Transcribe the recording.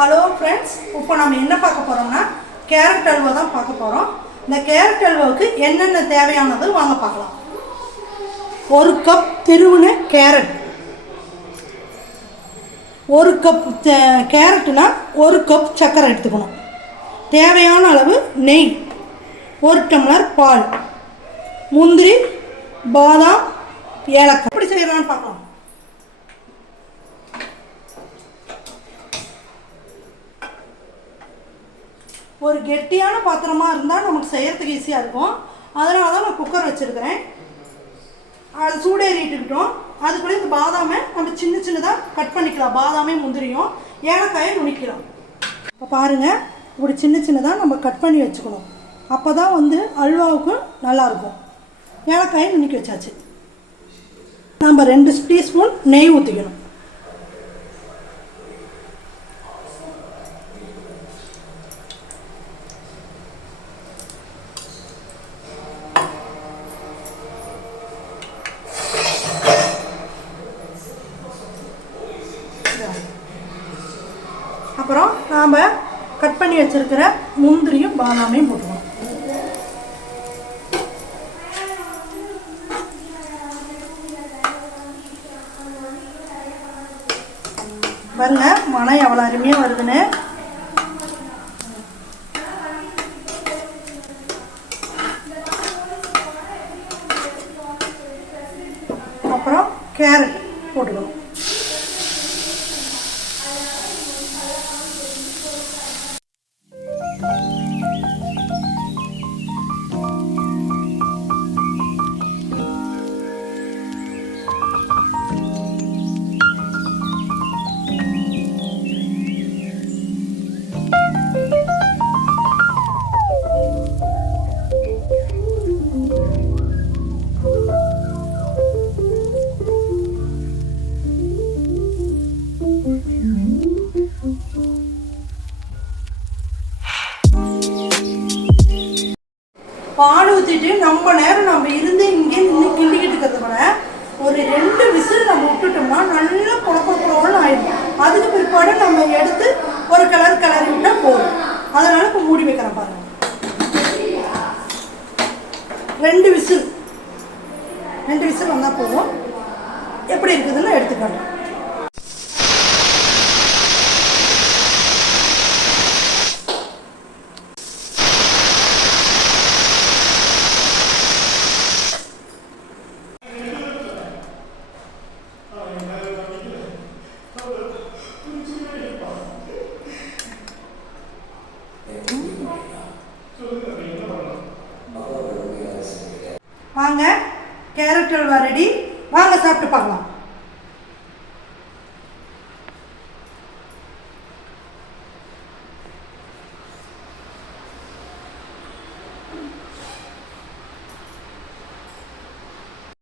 Hello friends, இப்போ நம்ம என்ன பார்க்க போகிறோம்னா கேரட் அல்வா தான் பார்க்க போகிறோம். இந்த கேரட் அல்வாவுக்கு என்னென்ன தேவையானது வாங்க பார்க்கலாம். 1 கப் திருவுன கேரட், 1 கப் கேரட்னா 1 கப் சர்க்கரை எடுத்துக்கணும். தேவையான அளவு நெய், 1 டம்ளர் பால், முந்திரி, பாதாம், ஏலக்காய். எப்படி செய்யலாம்னு பார்க்கலாம். ஒரு கெட்டியான பாத்திரமாக இருந்தால் நமக்கு செய்கிறதுக்கு ஈஸியாக இருக்கும். அதனால தான் நான் குக்கர் வச்சுருக்கிறேன். அது சூடேறிட்டுக்கிட்டோம். அதுக்குள்ளே இந்த பாதாமை நம்ம சின்ன சின்னதாக கட் பண்ணிக்கலாம். பாதாமே முந்திரியும் ஏலக்காயை நுணிக்கலாம். இப்போ பாருங்கள், இப்படி சின்ன சின்னதாக நம்ம கட் பண்ணி வச்சுக்கணும். அப்போ தான் அல்வாவுக்கு நல்லாயிருக்கும். ஏலக்காயை நுணுக்கி வச்சாச்சு. நம்ம 2 டீஸ்பூன் நெய் ஊற்றிக்கணும். அப்புறம் நாம் கட் பண்ணி வச்சிருக்கிற முந்திரியும் பாதாமையும் போட்டுக்கணும். பாருங்க, மனம் எவ்வளோ அருமையாக வருதுன்னு. அப்புறம் கேரட் போட்டுக்கணும். பால் ஊற்றிட்டு ரொம்ப நேரம் நம்ம இருந்து இங்கே நின்று கிண்டிக்கிட்டு இருக்கிறத விட ஒரு 2 விசில் நம்ம விட்டுட்டோம்னா நல்லா குழப்பம் ஆயிடும். அதுக்கு பிற்பாடு நம்ம எடுத்து ஒரு கிளறி விட்டால் போதும். அதனால இப்போ மூடி வைக்கிறேன் பாருங்க. 2 விசில் வந்தால் போதும். எப்படி இருக்குதுன்னு எடுத்துக்கணும். வாங்க, கேரட் அல்வா ரெடி. வாங்க சாப்பிட்டு பார்க்கலாம்.